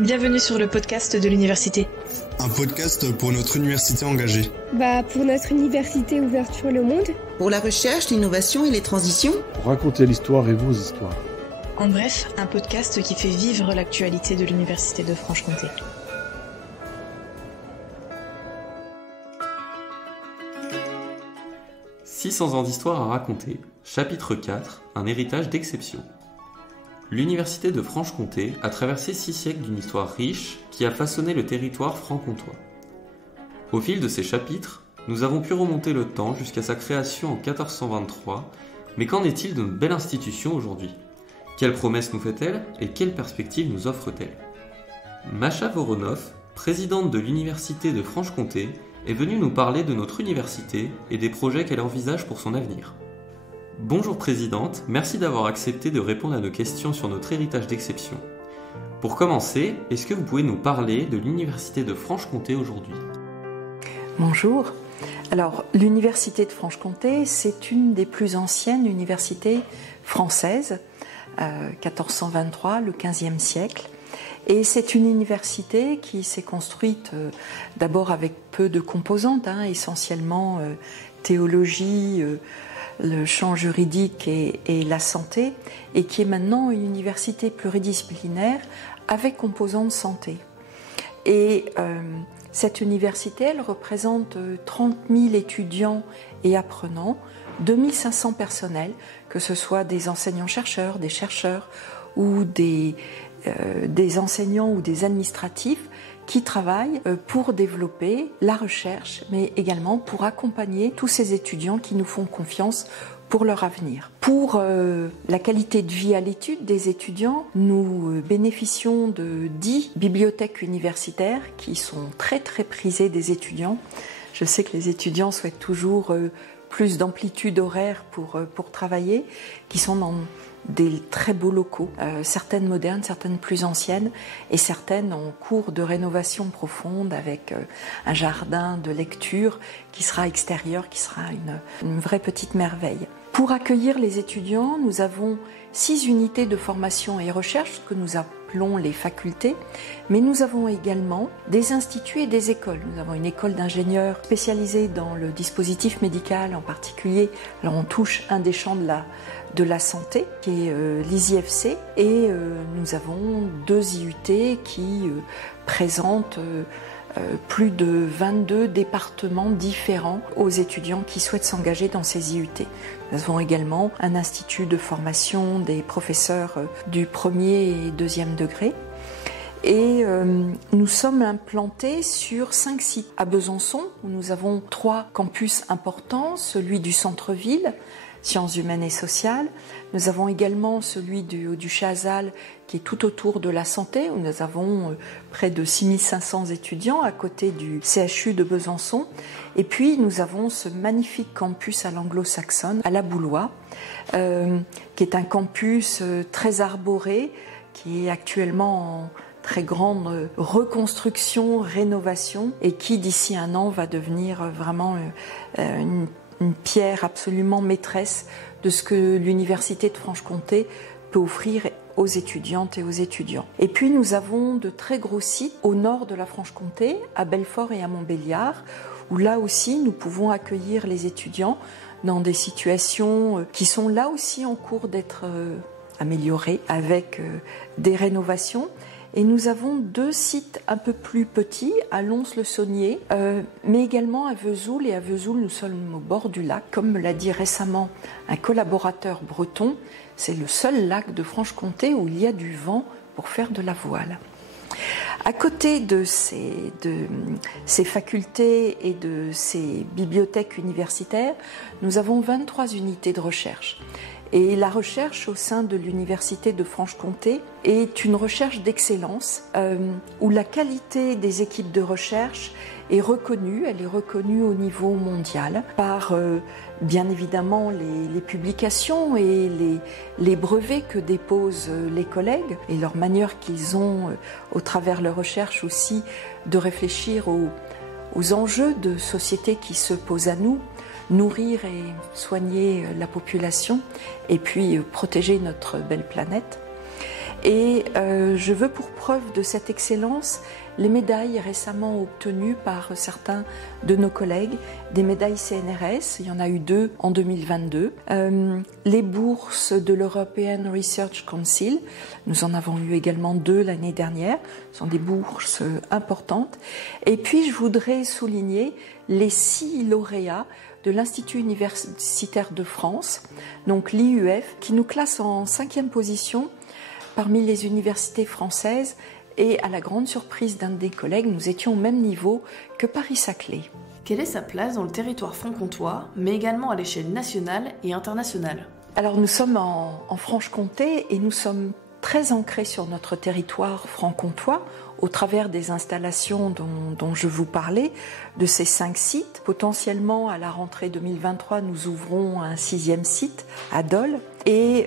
Bienvenue sur le podcast de l'université. Un podcast pour notre université engagée. Pour notre université ouverte sur le monde. Pour la recherche, l'innovation et les transitions. Pour raconter l'histoire et vos histoires. En bref, un podcast qui fait vivre l'actualité de l'université de Franche-Comté. « 600 ans d'histoire à raconter », chapitre 4, un héritage d'exception. L'université de Franche-Comté a traversé 6 siècles d'une histoire riche qui a façonné le territoire franc-comtois. Au fil de ces chapitres, nous avons pu remonter le temps jusqu'à sa création en 1423, mais qu'en est-il de notre belle institution aujourd'hui ? Quelles promesses nous fait-elle et quelles perspectives nous offre-t-elle ? Masha Voronov, présidente de l'université de Franche-Comté, est venue nous parler de notre université et des projets qu'elle envisage pour son avenir. Bonjour Présidente, merci d'avoir accepté de répondre à nos questions sur notre héritage d'exception. Pour commencer, est-ce que vous pouvez nous parler de l'université de Franche-Comté aujourd'hui ? Bonjour. Alors, l'université de Franche-Comté, c'est une des plus anciennes universités françaises, 1423, le XVe siècle. Et c'est une université qui s'est construite d'abord avec peu de composantes, essentiellement théologie, le champ juridique et la santé, et qui est maintenant une université pluridisciplinaire avec composante santé. Et cette université, elle représente 30 000 étudiants et apprenants, 2500 personnels, que ce soit des enseignants-chercheurs, des chercheurs ou des enseignants ou des administratifs qui travaillent pour développer la recherche, mais également pour accompagner tous ces étudiants qui nous font confiance pour leur avenir. Pour la qualité de vie à l'étude des étudiants, nous bénéficions de 10 bibliothèques universitaires qui sont très très prisées des étudiants. Je sais que les étudiants souhaitent toujours plus d'amplitude horaire pour travailler, qui sont dans des très beaux locaux, certaines modernes, certaines plus anciennes et certaines en cours de rénovation profonde avec un jardin de lecture qui sera extérieur, qui sera une vraie petite merveille. Pour accueillir les étudiants, nous avons 6 unités de formation et recherche que nous appelons les facultés, mais nous avons également des instituts et des écoles. Nous avons une école d'ingénieurs spécialisée dans le dispositif médical en particulier. Alors on touche un des champs de la santé, qui est l'ISIFC, et nous avons 2 IUT qui présentent plus de 22 départements différents aux étudiants qui souhaitent s'engager dans ces IUT. Nous avons également un institut de formation des professeurs du premier et deuxième degré. Et nous sommes implantés sur 5 sites. À Besançon, où nous avons 3 campus importants, celui du centre-ville, sciences humaines et sociales. Nous avons également celui du Chazal qui est tout autour de la santé, où nous avons près de 6500 étudiants à côté du CHU de Besançon. Et puis nous avons ce magnifique campus à l'anglo-saxonne, à la Boulois, qui est un campus très arboré, qui est actuellement en très grande reconstruction, rénovation, et qui d'ici 1 an va devenir vraiment une pierre absolument maîtresse de ce que l'université de Franche-Comté peut offrir aux étudiantes et aux étudiants. Et puis nous avons de très gros sites au nord de la Franche-Comté, à Belfort et à Montbéliard, où là aussi nous pouvons accueillir les étudiants dans des situations qui sont là aussi en cours d'être améliorées avec des rénovations. Et nous avons 2 sites un peu plus petits, à Lons-le-Saunier, mais également à Vesoul. Et à Vesoul, nous sommes au bord du lac. Comme me l'a dit récemment un collaborateur breton, c'est le seul lac de Franche-Comté où il y a du vent pour faire de la voile. À côté de ces facultés et de ces bibliothèques universitaires, nous avons 23 unités de recherche. Et la recherche au sein de l'université de Franche-Comté est une recherche d'excellence où la qualité des équipes de recherche est reconnue. Elle est reconnue au niveau mondial par bien évidemment les publications et les brevets que déposent les collègues et leur manière qu'ils ont au travers de leur recherche aussi de réfléchir aux enjeux de société qui se posent à nous. Nourrir et soigner la population et puis protéger notre belle planète. Et je veux pour preuve de cette excellence les médailles récemment obtenues par certains de nos collègues, des médailles CNRS, il y en a eu 2 en 2022, les bourses de l'European Research Council, nous en avons eu également 2 l'année dernière, ce sont des bourses importantes, et puis je voudrais souligner les 6 lauréats de l'Institut universitaire de France, donc l'IUF, qui nous classe en 5e position parmi les universités françaises. Et à la grande surprise d'un des collègues, nous étions au même niveau que Paris-Saclay. Quelle est sa place dans le territoire franc-comtois, mais également à l'échelle nationale et internationale? Alors nous sommes en Franche-Comté et nous sommes très ancrés sur notre territoire franc-comtois au travers des installations dont je vous parlais, de ces 5 sites. Potentiellement, à la rentrée 2023, nous ouvrons un 6e site à Dole et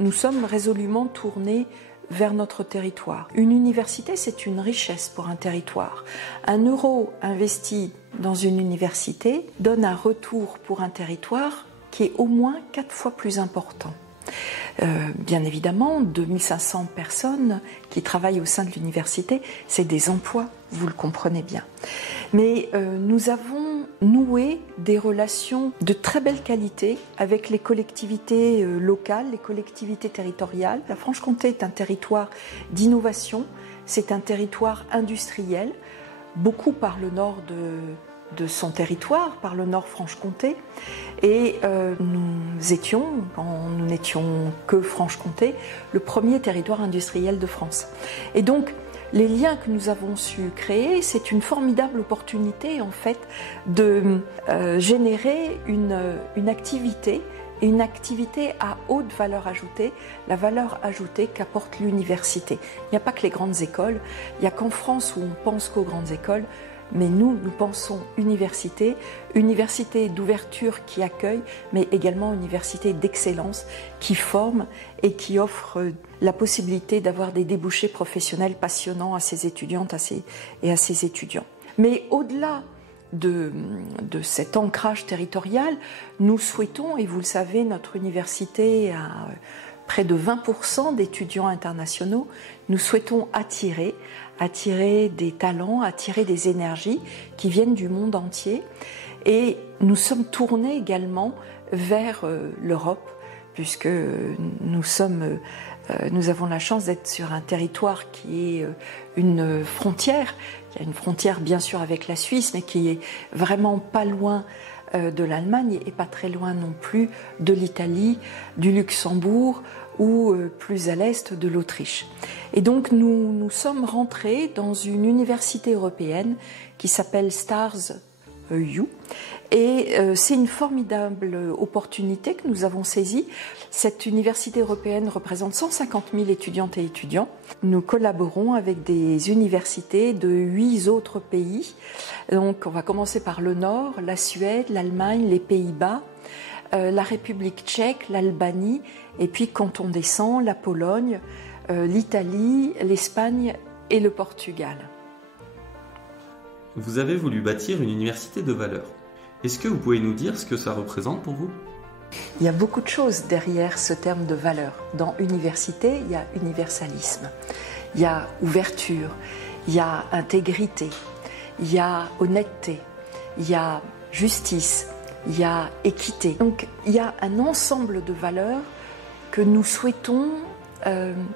nous sommes résolument tournés vers notre territoire. Une université, c'est une richesse pour un territoire. 1 euro investi dans une université donne un retour pour un territoire qui est au moins 4 fois plus important. Bien évidemment, 2500 personnes qui travaillent au sein de l'université, c'est des emplois, vous le comprenez bien. Mais nous avons noué des relations de très belle qualité avec les collectivités locales, les collectivités territoriales. La Franche-Comté est un territoire d'innovation, c'est un territoire industriel. Beaucoup par le nord de son territoire, par le nord Franche-Comté. Et nous étions, quand nous n'étions que Franche-Comté, le premier territoire industriel de France. Et donc, les liens que nous avons su créer, c'est une formidable opportunité en fait de générer une activité, et une activité à haute valeur ajoutée, la valeur ajoutée qu'apporte l'université. Il n'y a pas que les grandes écoles, il n'y a qu'en France où on pense qu'aux grandes écoles, mais nous pensons université, université d'ouverture qui accueille, mais également université d'excellence qui forme et qui offre la possibilité d'avoir des débouchés professionnels passionnants à ses étudiantes et à ses étudiants. Mais au-delà de cet ancrage territorial, nous souhaitons, et vous le savez, notre université a près de 20% d'étudiants internationaux, nous souhaitons attirer des talents, attirer des énergies qui viennent du monde entier. Et nous sommes tournés également vers l'Europe, puisque nous avons la chance d'être sur un territoire qui est une frontière. Il y a une frontière bien sûr avec la Suisse, mais qui est vraiment pas loin de l'Allemagne et pas très loin non plus de l'Italie, du Luxembourg ou plus à l'est de l'Autriche. Et donc nous sommes rentrés dans une université européenne qui s'appelle STARS EU et c'est une formidable opportunité que nous avons saisie. Cette université européenne représente 150 000 étudiantes et étudiants. Nous collaborons avec des universités de 8 autres pays. Donc on va commencer par le Nord, la Suède, l'Allemagne, les Pays-Bas, la République tchèque, l'Albanie, et puis quand on descend, la Pologne, l'Italie, l'Espagne et le Portugal. Vous avez voulu bâtir une université de valeur. Est-ce que vous pouvez nous dire ce que ça représente pour vous ? Il y a beaucoup de choses derrière ce terme de valeur. Dans université, il y a universalisme, il y a ouverture, il y a intégrité, il y a honnêteté, il y a justice, il y a équité. Donc il y a un ensemble de valeurs que nous souhaitons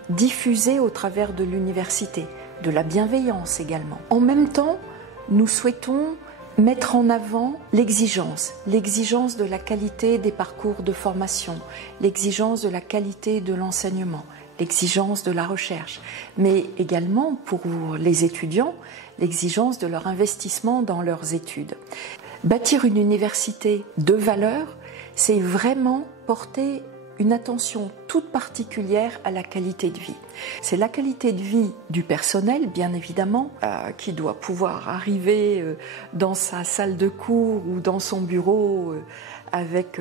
diffuser au travers de l'université, de la bienveillance également. En même temps, nous souhaitons mettre en avant l'exigence de la qualité des parcours de formation, l'exigence de la qualité de l'enseignement, l'exigence de la recherche, mais également pour les étudiants, l'exigence de leur investissement dans leurs études. Bâtir une université de valeur, c'est vraiment porter une attention toute particulière à la qualité de vie. C'est la qualité de vie du personnel, bien évidemment, qui doit pouvoir arriver dans sa salle de cours ou dans son bureau avec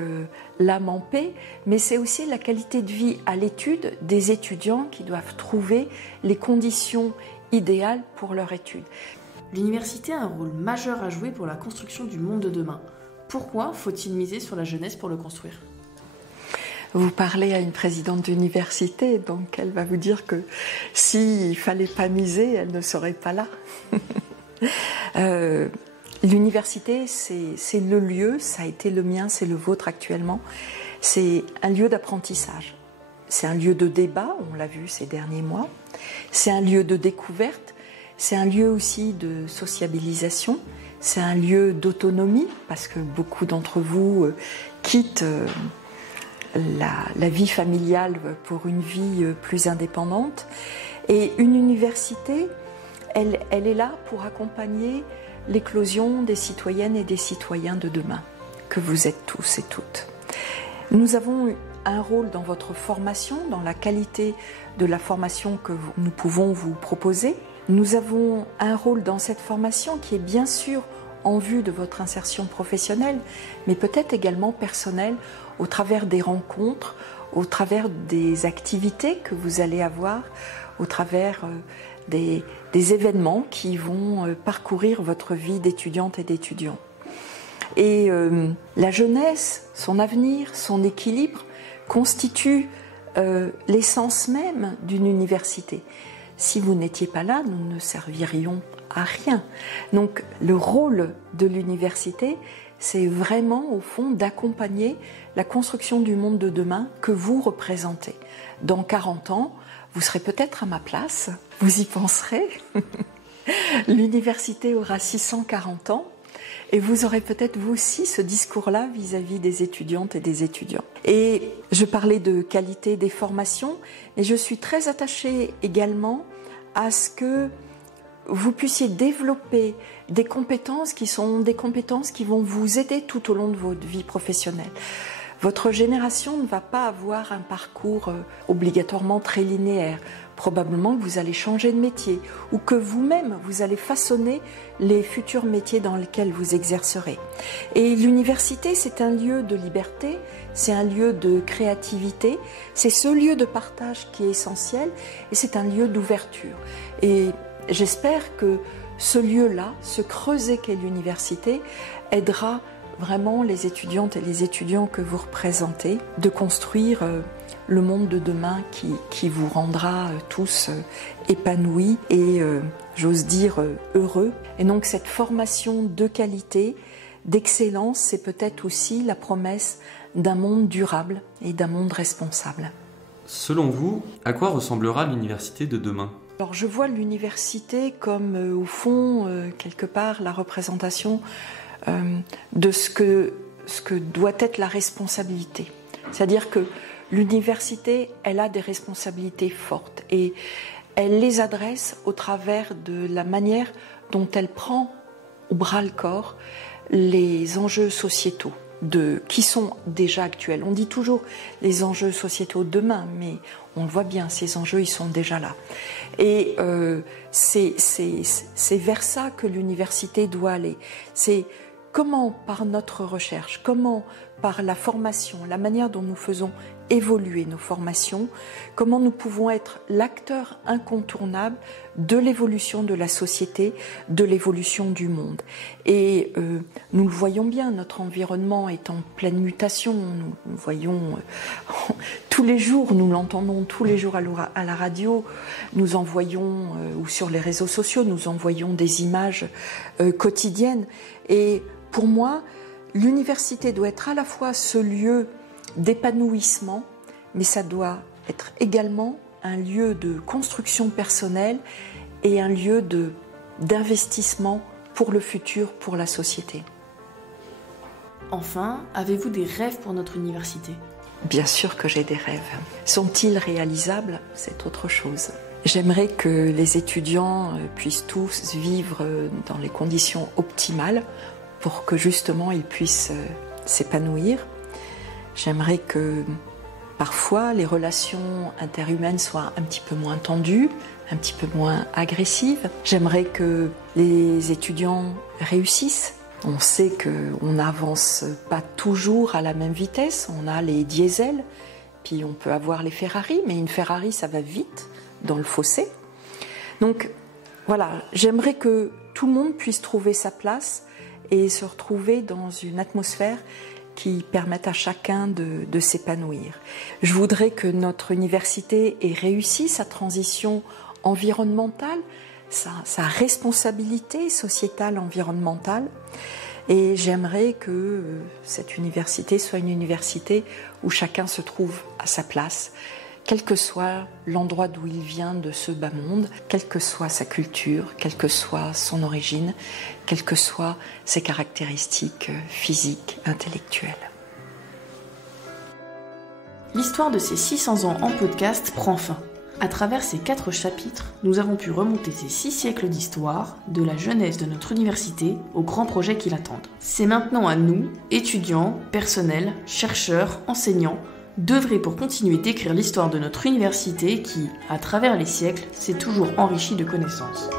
l'âme en paix, mais c'est aussi la qualité de vie à l'étude des étudiants qui doivent trouver les conditions idéales pour leur étude. L'université a un rôle majeur à jouer pour la construction du monde de demain. Pourquoi faut-il miser sur la jeunesse pour le construire ? vous parlez à une présidente d'université, donc elle va vous dire que s'il ne fallait pas miser, elle ne serait pas là. L'université, c'est le lieu, ça a été le mien, c'est le vôtre actuellement. C'est un lieu d'apprentissage. C'est un lieu de débat, on l'a vu ces derniers mois. C'est un lieu de découverte. C'est un lieu aussi de sociabilisation. C'est un lieu d'autonomie, parce que beaucoup d'entre vous quittent la vie familiale pour une vie plus indépendante. Et une université, elle est là pour accompagner l'éclosion des citoyennes et des citoyens de demain, que vous êtes tous et toutes. Nous avons un rôle dans votre formation, dans la qualité de la formation que nous pouvons vous proposer. Nous avons un rôle dans cette formation qui est bien sûr en vue de votre insertion professionnelle, mais peut-être également personnelle, au travers des rencontres, au travers des activités que vous allez avoir, au travers des événements qui vont parcourir votre vie d'étudiante et d'étudiant. Et la jeunesse, son avenir, son équilibre constituent l'essence même d'une université. Si vous n'étiez pas là, nous ne servirions à rien. Donc le rôle de l'université, c'est vraiment au fond d'accompagner la construction du monde de demain que vous représentez. Dans 40 ans, vous serez peut-être à ma place, vous y penserez. L'université aura 640 ans et vous aurez peut-être vous aussi ce discours-là vis-à-vis des étudiantes et des étudiants. Et je parlais de qualité des formations, et je suis très attachée également à ce que vous puissiez développer des compétences qui sont des compétences qui vont vous aider tout au long de votre vie professionnelle. Votre génération ne va pas avoir un parcours obligatoirement très linéaire. Probablement que vous allez changer de métier ou que vous-même, vous allez façonner les futurs métiers dans lesquels vous exercerez. Et l'université, c'est un lieu de liberté, c'est un lieu de créativité, c'est ce lieu de partage qui est essentiel et c'est un lieu d'ouverture. Et j'espère que ce lieu-là, ce creuset qu'est l'université, aidera vraiment les étudiantes et les étudiants que vous représentez de construire le monde de demain qui vous rendra tous épanouis et, j'ose dire, heureux. Et donc cette formation de qualité, d'excellence, c'est peut-être aussi la promesse d'un monde durable et d'un monde responsable. Selon vous, à quoi ressemblera l'université de demain ? Alors je vois l'université comme, au fond, quelque part, la représentation de ce que doit être la responsabilité. C'est-à-dire que l'université, elle a des responsabilités fortes et elle les adresse au travers de la manière dont elle prend au bras-le-corps les enjeux sociétaux qui sont déjà actuels. On dit toujours les enjeux sociétaux de demain, mais on le voit bien, ces enjeux, ils sont déjà là. Et c'est vers ça que l'université doit aller. C'est comment, par notre recherche, comment, par la formation, la manière dont nous faisons évoluer nos formations, comment nous pouvons être l'acteur incontournable de l'évolution de la société, de l'évolution du monde. Et nous le voyons bien, notre environnement est en pleine mutation, nous le voyons tous les jours, nous l'entendons tous les jours à la radio, nous en voyons, ou sur les réseaux sociaux, nous en voyons des images quotidiennes. Et pour moi, l'université doit être à la fois ce lieu d'épanouissement, mais ça doit être également un lieu de construction personnelle et un lieu d'investissement pour le futur, pour la société. Enfin, avez-vous des rêves pour notre université ? Bien sûr que j'ai des rêves. Sont-ils réalisables ? C'est autre chose. J'aimerais que les étudiants puissent tous vivre dans les conditions optimales pour que justement ils puissent s'épanouir. J'aimerais que parfois les relations interhumaines soient un petit peu moins tendues, un petit peu moins agressives. J'aimerais que les étudiants réussissent. On sait qu'on n'avance pas toujours à la même vitesse. On a les diesels, puis on peut avoir les Ferrari, mais une Ferrari, ça va vite dans le fossé. Donc voilà, j'aimerais que tout le monde puisse trouver sa place et se retrouver dans une atmosphère qui permettent à chacun de s'épanouir. Je voudrais que notre université ait réussi sa transition environnementale, sa responsabilité sociétale environnementale. Et j'aimerais que cette université soit une université où chacun se trouve à sa place, quel que soit l'endroit d'où il vient de ce bas monde, quelle que soit sa culture, quelle que soit son origine, quelles que soient ses caractéristiques physiques, intellectuelles. L'histoire de ces 600 ans en podcast prend fin. À travers ces 4 chapitres, nous avons pu remonter ces 6 siècles d'histoire, de la jeunesse de notre université aux grands projets qui l'attendent. C'est maintenant à nous, étudiants, personnels, chercheurs, enseignants, d'œuvrer pour continuer d'écrire l'histoire de notre université qui, à travers les siècles, s'est toujours enrichie de connaissances.